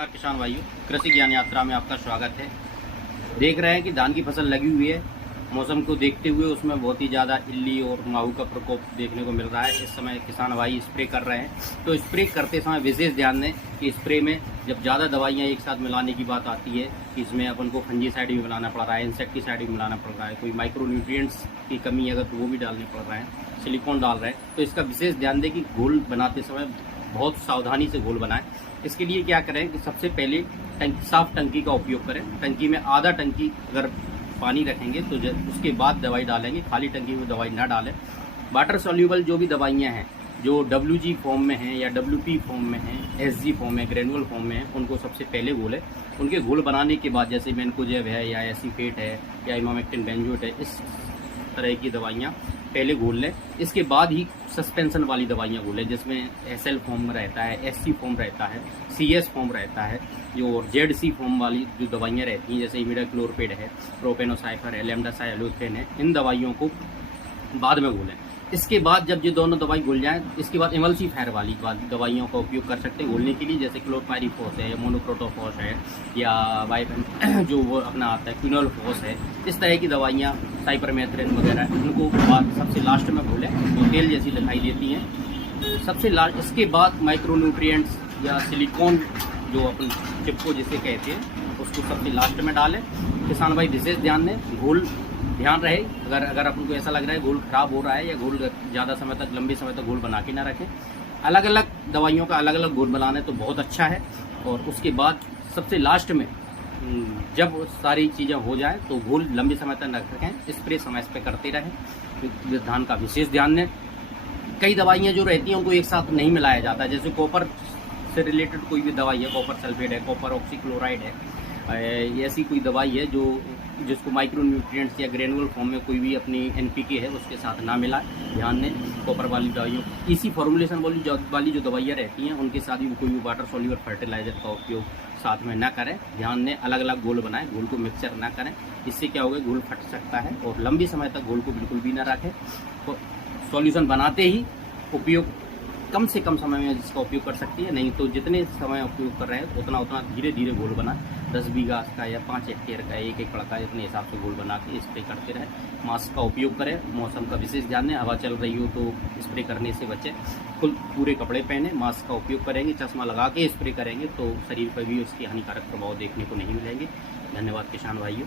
नमस्कार किसान भाइयों, कृषि ज्ञान यात्रा में आपका स्वागत है। देख रहे हैं कि धान की फसल लगी हुई है। मौसम को देखते हुए उसमें बहुत ही ज़्यादा इल्ली और माहू का प्रकोप देखने को मिल रहा है। इस समय किसान भाई स्प्रे कर रहे हैं, तो स्प्रे करते समय विशेष ध्यान दें कि स्प्रे में जब ज़्यादा दवाइयाँ एक साथ मिलाने की बात आती है कि इसमें अपन को फंजीसाइड भी मिलाना पड़ रहा है, इंसेक्टिसाइड भी मिलाना पड़ रहा है, कोई माइक्रो न्यूट्रिएंट्स की कमी अगर तो वो भी डालने पड़ रहा है, सिलिकॉन डाल रहे हैं, तो इसका विशेष ध्यान दें कि घोल बनाते समय बहुत सावधानी से घोल बनाएं। इसके लिए क्या करें कि सबसे पहले साफ टंकी का उपयोग करें। टंकी में आधा टंकी अगर पानी रखेंगे तो उसके बाद दवाई डालेंगे, खाली टंकी में दवाई ना डालें। वाटर सॉल्यूबल जो भी दवाइयाँ हैं जो WG फॉर्म में हैं या WP फॉर्म में हैं, SG फॉर्म में, ग्रेनुअल फॉर्म में हैं, उनको सबसे पहले घोलें। उनके घोल बनाने के बाद जैसे मेनकोजेब है या एसीफेट है या इमामेक्टिन बेंजोएट है, इस तरह की दवाइयाँ पहले घोल लें। इसके बाद ही सस्पेंशन वाली दवाइयाँ घोलें जिसमें SL फॉर्म में रहता है, SC फॉर्म रहता है, CS फॉर्म रहता है, जो ZC फॉर्म वाली जो दवाइयाँ रहती हैं जैसे इमिडाक्लोरपेड है, प्रोपेनोसाइफर है, लेमडासाइलोथेन है, इन दवाइयों को बाद में घोलें। इसके बाद जब ये दोनों दवाई घुल जाएं, इसके बाद एमल्सीफायर वाली दवाइयों का उपयोग कर सकते हैं घोलने के लिए, जैसे क्लोरपायरीफॉस है, मोनोक्रोटोफॉस है या वाइपन जो वो अपना आता है क्विनोलफॉस है। इस तरह की दवाइयाँ, साइपरमेथ्रिन वगैरह, इनको बाद सबसे लास्ट में घोलें तो तेल जैसी दिखाई देती हैं। सबसे लास्ट इसके बाद माइक्रोन्यूट्रिएंट्स या सिलिकॉन जो अपन चिपको जिसे कहते हैं उसको सबसे लास्ट में डालें। किसान भाई विशेष ध्यान दें, घोल ध्यान रहे अगर अपन को ऐसा लग रहा है घोल खराब हो रहा है या घोल ज़्यादा समय तक लंबे समय तक घोल बना के ना रखें। अलग अलग दवाइयों का अलग अलग घोल बनाने तो बहुत अच्छा है। और उसके बाद सबसे लास्ट में जब सारी चीज़ें हो जाए तो घोल लंबे समय तक न रखें, स्प्रे समय पे करते रहें। धान का विशेष ध्यान दें। कई दवाइयाँ जो रहती हैं उनको एक साथ नहीं मिलाया जाता, जैसे कॉपर से रिलेटेड कोई भी दवाई है, कॉपर सल्फेट है, कॉपर ऑक्सीक्लोराइड है, ऐसी कोई दवाई है जिसको माइक्रो न्यूट्रिएंट्स या ग्रेनुअल फॉर्म में कोई भी अपनी NPK है उसके साथ ना मिलाए। ध्यान दें कॉपर वाली दवाइयों, इसी फॉर्मुलेशन वाली जो दवाइयाँ रहती हैं उनके साथ भी कोई भी वाटर सॉल्यूबल फर्टिलाइजर का उपयोग साथ में ना करें। ध्यान दें अलग अलग घोल बनाएं, घोल को मिक्सचर ना करें, इससे क्या होगा घोल फट सकता है। और लंबी समय तक घोल को बिल्कुल भी ना रखें। तो सॉल्यूशन बनाते ही उपयोग कम से कम समय में जिसका उपयोग कर सकती है, नहीं तो जितने समय उपयोग कर रहे हैं उतना धीरे धीरे घोल बना 10 बीघा का या 5 हेक्टेयर का, 1 एकड़ का, इतने हिसाब से घोल बना के स्प्रे करते रहें। मास्क का उपयोग करें, मौसम का विशेष ध्यान दें, हवा चल रही हो तो स्प्रे करने से बचें। पूरे कपड़े पहने, मास्क का उपयोग करेंगे, चश्मा लगा के स्प्रे करेंगे तो शरीर पर भी उसके हानिकारक प्रभाव देखने को नहीं मिलेंगे। धन्यवाद किसान भाइयों।